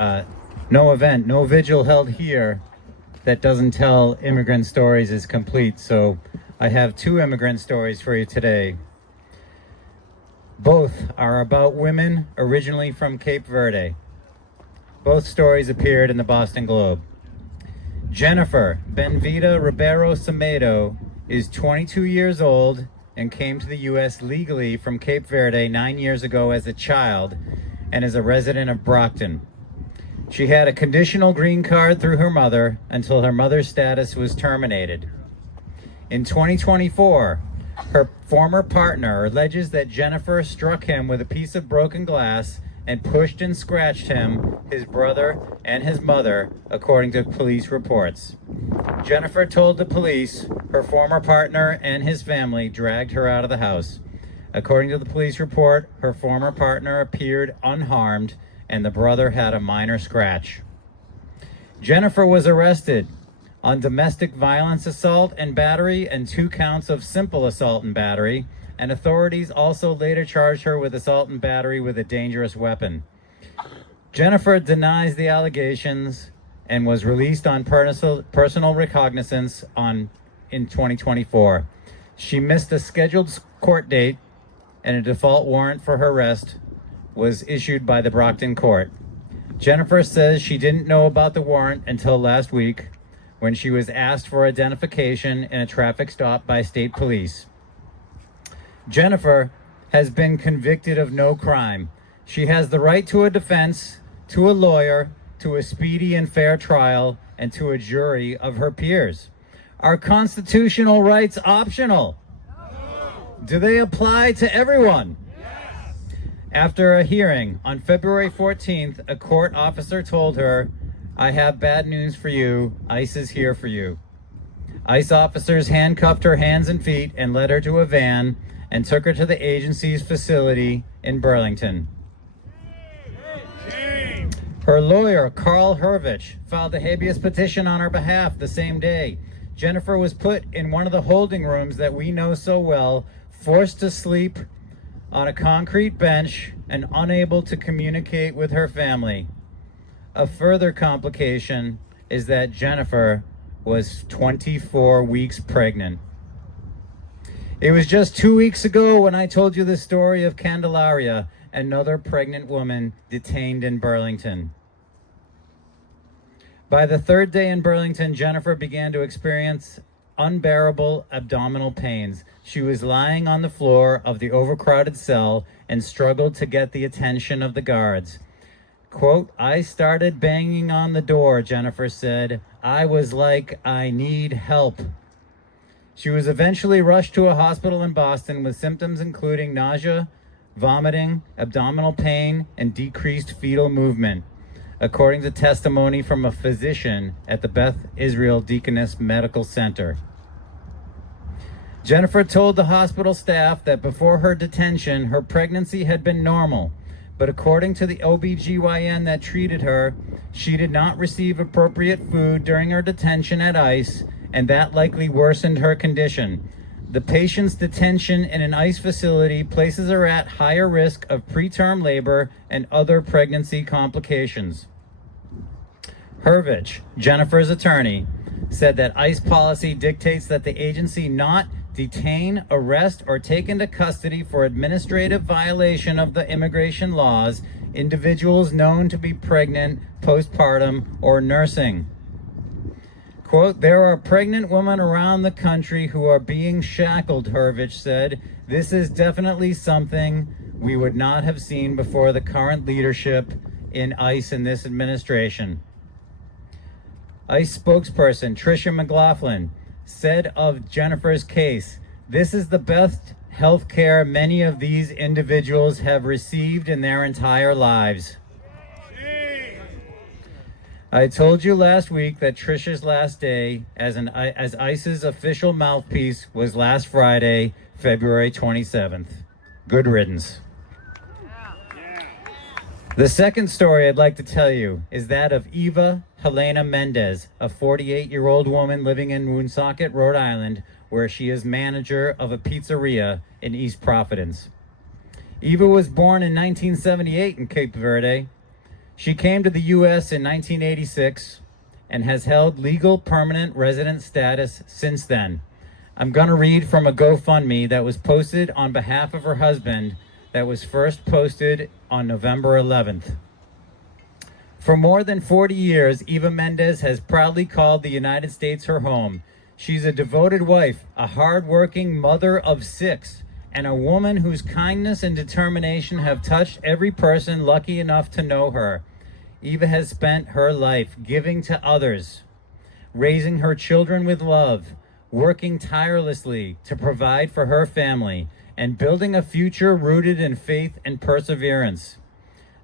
No event, no vigil held here that doesn't tell immigrant stories is complete. So I have two immigrant stories for you today. Both are about women originally from Cape Verde. Both stories appeared in the Boston Globe. Djeniffer Benvida Ribeiro Semedo is 22 years old and came to the U.S. legally from Cape Verde 9 years ago as a child and is a resident of Brockton. She had a conditional green card through her mother until her mother's status was terminated. In 2024, her former partner alleges that Djeniffer struck him with a piece of broken glass and pushed and scratched him, his brother, and his mother, according to police reports. Djeniffer told the police her former partner and his family dragged her out of the house. According to the police report, her former partner appeared unharmed and the brother had a minor scratch. Djeniffer was arrested on domestic violence assault and battery and 2 counts of simple assault and battery, and authorities also later charged her with assault and battery with a dangerous weapon. Djeniffer denies the allegations and was released on personal recognizance in 2024. She missed a scheduled court date and a default warrant for her arrest was issued by the Brockton court. Djeniffer says she didn't know about the warrant until last week when she was asked for identification in a traffic stop by state police. Djeniffer has been convicted of no crime. She has the right to a defense, to a lawyer, to a speedy and fair trial, and to a jury of her peers. Are constitutional rights optional? No. Do they apply to everyone? Yes. After a hearing on February 14th, a court officer told her, "I have bad news for you. ICE is here for you." ICE officers handcuffed her hands and feet and led her to a van and took her to the agency's facility in Burlington. Her lawyer, Carl Hervich, filed a habeas petition on her behalf the same day. Djeniffer was put in one of the holding rooms that we know so well, forced to sleep on a concrete bench and unable to communicate with her family. A further complication is that Djeniffer was 24 weeks pregnant. It was just 2 weeks ago when I told you the story of Candelaria, another pregnant woman detained in Burlington. By the third day in Burlington, Djeniffer began to experience unbearable abdominal pains. She was lying on the floor of the overcrowded cell and struggled to get the attention of the guards. Quote, "I started banging on the door," Djeniffer said. "I was like, I need help." She was eventually rushed to a hospital in Boston with symptoms including nausea, vomiting, abdominal pain, and decreased fetal movement, according to testimony from a physician at the Beth Israel Deaconess Medical Center. Djeniffer told the hospital staff that before her detention, her pregnancy had been normal, but according to the OBGYN that treated her, she did not receive appropriate food during her detention at ICE, and that likely worsened her condition. The patient's detention in an ICE facility places her at higher risk of preterm labor and other pregnancy complications. Hervich, Djeniffer's attorney, said that ICE policy dictates that the agency not detain, arrest, or take into custody for administrative violation of the immigration laws individuals known to be pregnant, postpartum, or nursing. Quote, "There are pregnant women around the country who are being shackled," Hervich said. "This is definitely something we would not have seen before the current leadership in ICE in this administration." ICE spokesperson Tricia McLaughlin said of Djeniffer's case, "This is the best health care many of these individuals have received in their entire lives." I told you last week that Tricia's last day as ICE's official mouthpiece was last Friday, February 27th. Good riddance. The second story I'd like to tell you is that of Eva Helena Mendez, a 48-year-old woman living in Woonsocket, Rhode Island, where she is manager of a pizzeria in East Providence. Eva was born in 1978 in Cape Verde. She came to the U.S. in 1986 and has held legal permanent resident status since then. I'm going to read from a GoFundMe that was posted on behalf of her husband that was first posted on November 11th. For more than 40 years, Eva Mendez has proudly called the United States her home. She's a devoted wife, a hard-working mother of 6, and a woman whose kindness and determination have touched every person lucky enough to know her. Eva has spent her life giving to others, raising her children with love, working tirelessly to provide for her family, and building a future rooted in faith and perseverance.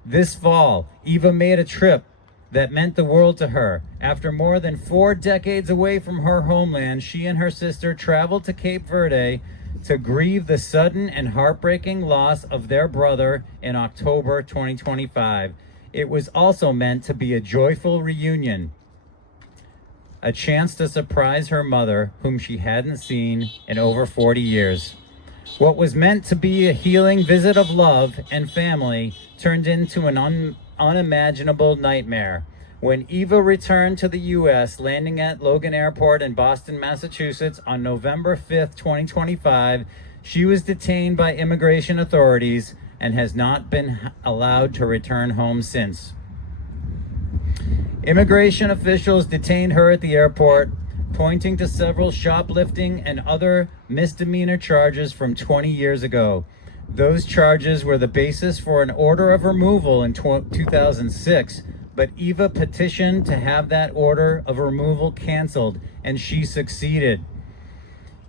This fall, Eva made a trip that meant the world to her. After more than 4 decades away from her homeland, she and her sister traveled to Cape Verde to grieve the sudden and heartbreaking loss of their brother in October 2025. It was also meant to be a joyful reunion, a chance to surprise her mother, whom she hadn't seen in over 40 years. What was meant to be a healing visit of love and family turned into an unimaginable nightmare. When Eva returned to the U.S., landing at Logan Airport in Boston, Massachusetts on November 5th, 2025, she was detained by immigration authorities and has not been allowed to return home since. Immigration officials detained her at the airport, pointing to several shoplifting and other misdemeanor charges from 20 years ago. Those charges were the basis for an order of removal in 2006, but Eva petitioned to have that order of removal canceled, and she succeeded.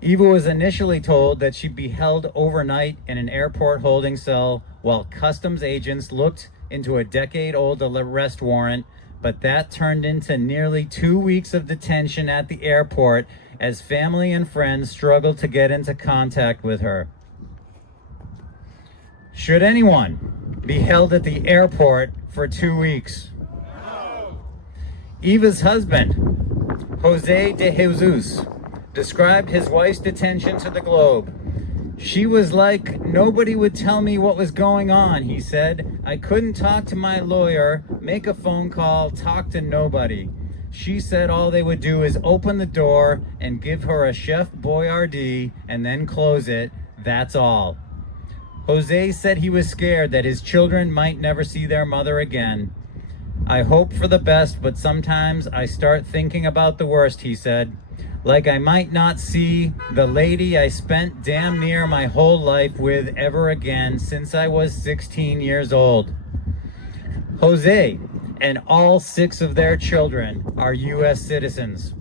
Eva was initially told that she'd be held overnight in an airport holding cell while customs agents looked into a decade-old arrest warrant, but that turned into nearly 2 weeks of detention at the airport as family and friends struggled to get into contact with her. Should anyone be held at the airport for 2 weeks? No. Eva's husband, Jose de Jesus, described his wife's detention to the Globe. She was like, nobody would tell me what was going on, he said. I couldn't talk to my lawyer, make a phone call, talk to nobody. She said all they would do is open the door and give her a Chef Boyardee and then close it. That's all. Jose said he was scared that his children might never see their mother again. I hope for the best, but sometimes I start thinking about the worst, he said. Like I might not see the lady I spent damn near my whole life with ever again since I was 16 years old. Jose and all 6 of their children are U.S. citizens.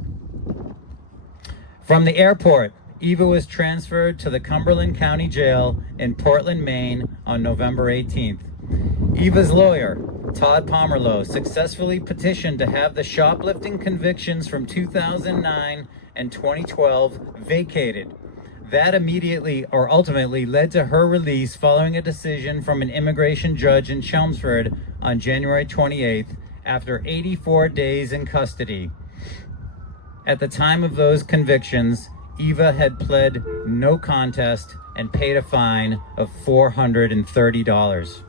From the airport, Eva was transferred to the Cumberland County Jail in Portland, Maine on November 18th. Eva's lawyer, Todd Pomerleau, successfully petitioned to have the shoplifting convictions from 2009 and 2012 vacated. That ultimately led to her release following a decision from an immigration judge in Chelmsford on January 28th after 84 days in custody. At the time of those convictions, Eva had pled no contest and paid a fine of $430.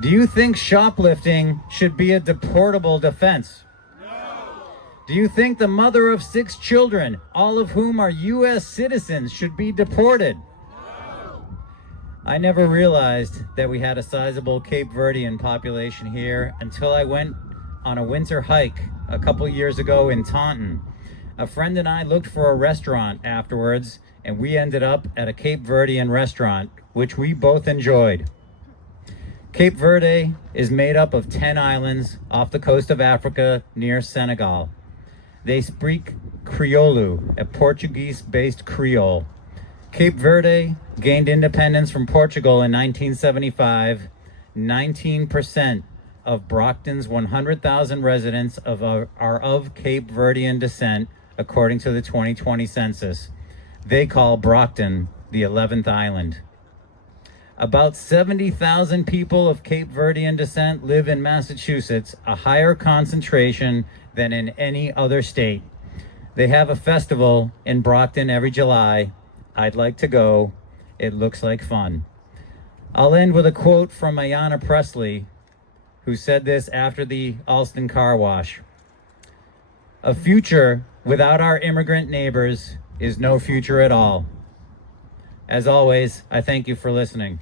Do you think shoplifting should be a deportable offense? Do you think the mother of 6 children, all of whom are U.S. citizens, should be deported? No. I never realized that we had a sizable Cape Verdean population here until I went on a winter hike a couple years ago in Taunton. A friend and I looked for a restaurant afterwards, and we ended up at a Cape Verdean restaurant, which we both enjoyed. Cape Verde is made up of 10 islands off the coast of Africa near Senegal. They speak Crioulo, a Portuguese-based Creole. Cape Verde gained independence from Portugal in 1975. 19% of Brockton's 100,000 residents are of Cape Verdean descent, according to the 2020 census. They call Brockton the 11th island. About 70,000 people of Cape Verdean descent live in Massachusetts, a higher concentration than in any other state. They have a festival in Brockton every July. I'd like to go. It looks like fun. I'll end with a quote from Ayanna Pressley, who said this after the Alston car wash. A future without our immigrant neighbors is no future at all. As always, I thank you for listening.